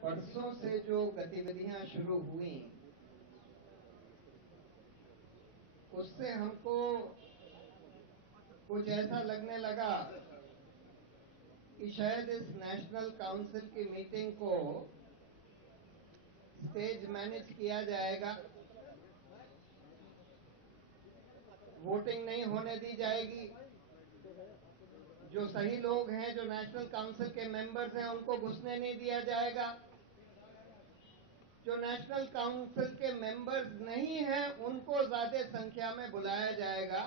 परसों से जो गतिविधियां शुरू हुई उससे हमको कुछ ऐसा लगने लगा कि शायद इस नेशनल काउंसिल की मीटिंग को स्टेज मैनेज किया जाएगा, वोटिंग नहीं होने दी जाएगी, जो सही लोग हैं, जो नेशनल काउंसिल के मेंबर्स हैं, उनको घुसने नहीं दिया जाएगा, जो नेशनल काउंसिल के मेंबर्स नहीं हैं उनको ज्यादा संख्या में बुलाया जाएगा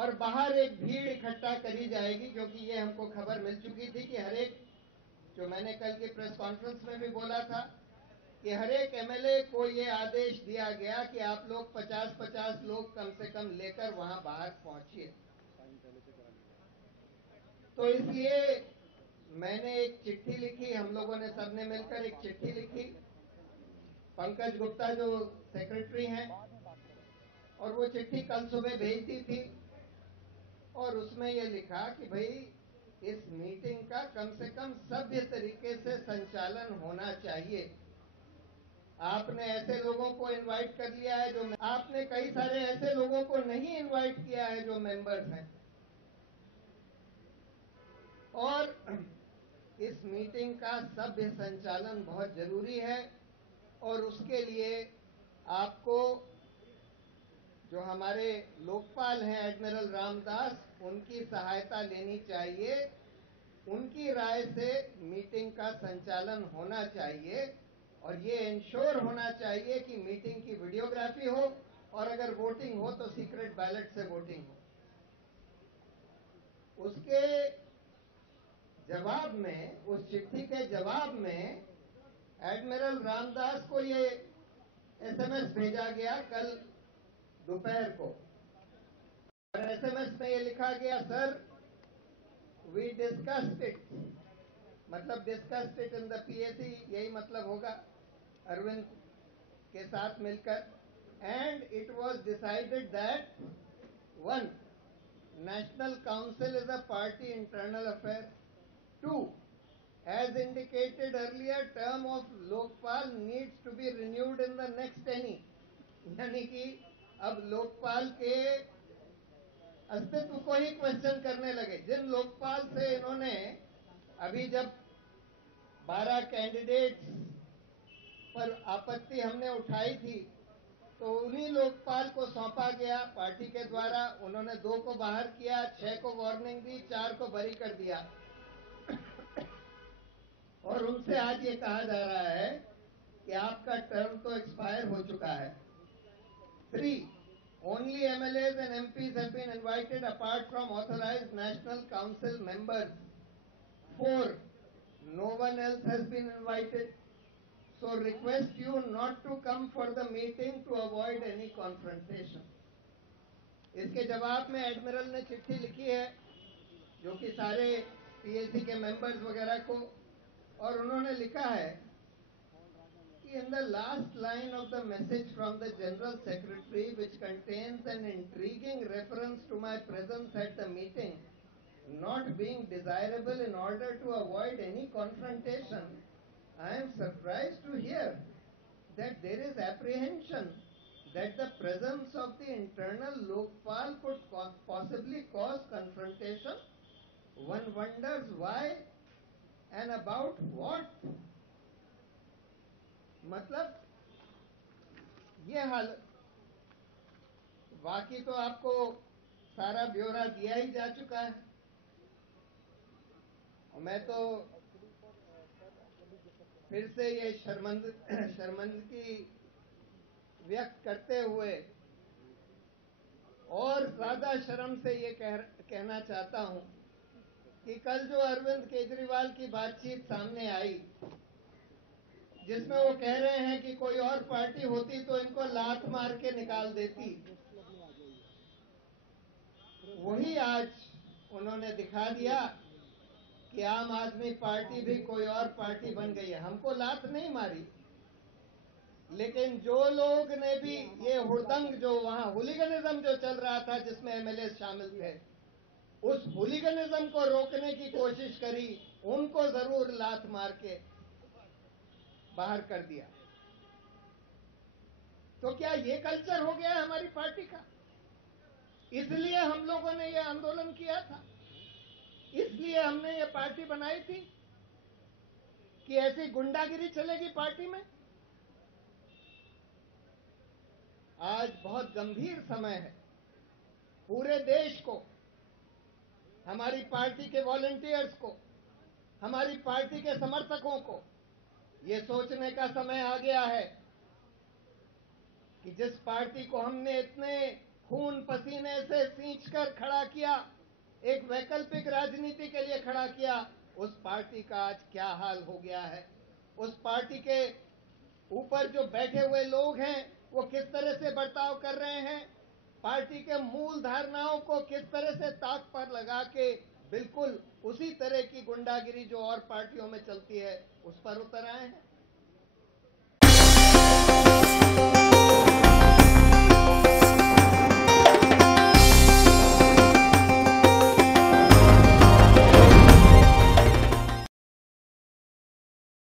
और बाहर एक भीड़ इकट्ठा करी जाएगी, क्योंकि ये हमको खबर मिल चुकी थी कि हर एक, जो मैंने कल की प्रेस कॉन्फ्रेंस में भी बोला था, कि हर एक एमएलए को ये आदेश दिया गया कि आप लोग 50-50 लोग कम से कम लेकर वहां बाहर पहुंचिए। तो इसलिए मैंने एक चिट्ठी लिखी, हम लोगों ने सबने मिलकर एक चिट्ठी लिखी, पंकज गुप्ता जो सेक्रेटरी हैं, और वो चिट्ठी कल सुबह भेज दी थी और उसमें ये लिखा कि भाई इस मीटिंग का कम से कम सभ्य तरीके से संचालन होना चाहिए। आपने ऐसे लोगों को इनवाइट कर लिया है जो, आपने कई सारे ऐसे लोगों को नहीं इनवाइट किया है जो मेंबर्स हैं, और इस मीटिंग का सभ्य संचालन बहुत जरूरी है और उसके लिए आपको जो हमारे लोकपाल हैं एडमिरल रामदास, उनकी सहायता लेनी चाहिए, उनकी राय से मीटिंग का संचालन होना चाहिए और ये इंश्योर होना चाहिए कि मीटिंग की वीडियोग्राफी हो और अगर वोटिंग हो तो सीक्रेट बैलेट से वोटिंग हो। उसके जवाब में, उस चिट्ठी के जवाब में एडमिरल रामदास को ये एसएमएस भेजा गया कल दोपहर को, और एसएमएस में ये लिखा गया, सर वी डिस्कस्ड इट, मतलब discussed it in the PAC, यही मतलब होगा, अरविंद के साथ मिलकर, and it was decided that 1. National Council is a party internal affair. 2. As indicated earlier, term of Lokpal needs to be renewed in the next any. यानी कि अब लोकपाल के अस्तित्व को ही क्वेश्चन करने लगे। जिन लोकपाल से इन्होंने अभी जब 12 कैंडिडेट्स पर आपत्ति हमने उठाई थी तो उन्हीं लोकपाल को सौंपा गया पार्टी के द्वारा, उन्होंने 2 को बाहर किया, 6 को वार्निंग दी, 4 को बरी कर दिया और उनसे आज ये कहा जा रहा है कि आपका टर्म तो एक्सपायर हो चुका है। 3. Only MLAs and MPs have been invited apart from authorized National Council members. 4. No one else has been invited. So request you not to come for the meeting to avoid any confrontation. इसके जवाब में admiral ने चिट्ठी लिखी है जो कि सारे पीएसी के मेंबर्स वगैरह को, और उन्होंने लिखा है कि in the last line of the message from the General Secretary, which contains an intriguing reference to my presence at the meeting not being desirable in order to avoid any confrontation, I am surprised to hear that there is apprehension that the presence of the internal Lokpal could possibly cause confrontation. One wonders why and about what. मतलब ये हाल, बाकी तो आपको सारा ब्यौरा दिया ही जा चुका है। मैं तो फिर से ये शर्मिंदगी व्यक्त करते हुए और ज्यादा शर्म से ये कहना चाहता हूं कि कल जो अरविंद केजरीवाल की बातचीत सामने आई, जिसमें वो कह रहे हैं कि कोई और पार्टी होती तो इनको लात मार के निकाल देती, वही आज उन्होंने दिखा दिया कि आम आदमी पार्टी भी कोई और पार्टी बन गई है। हमको लात नहीं मारी, लेकिन जो लोग ने भी ये हुड़दंग, जो वहां हुलिगनिज्म जो चल रहा था जिसमें एमएलए शामिल थे, उस हुलिगनिज्म को रोकने की कोशिश करी, उनको जरूर लात मार के बाहर कर दिया। तो क्या ये कल्चर हो गया है हमारी पार्टी का? इसलिए हम लोगों ने ये आंदोलन किया था, इसलिए हमने ये पार्टी बनाई थी कि ऐसी गुंडागिरी चलेगी पार्टी में। आज बहुत गंभीर समय है। पूरे देश को, हमारी पार्टी के वॉलंटियर्स को, हमारी पार्टी के समर्थकों को ये सोचने का समय आ गया है कि जिस पार्टी को हमने इतने खून पसीने से सींचकर खड़ा किया, एक वैकल्पिक राजनीति के लिए खड़ा किया, उस पार्टी का आज क्या हाल हो गया है। उस पार्टी के ऊपर जो बैठे हुए लोग हैं वो किस तरह से बर्ताव कर रहे हैं, पार्टी के मूल धारणाओं को किस तरह से ताक पर लगा के बिल्कुल उसी तरह की गुंडागिरी जो और पार्टियों में चलती है उस पर उतर आए हैं।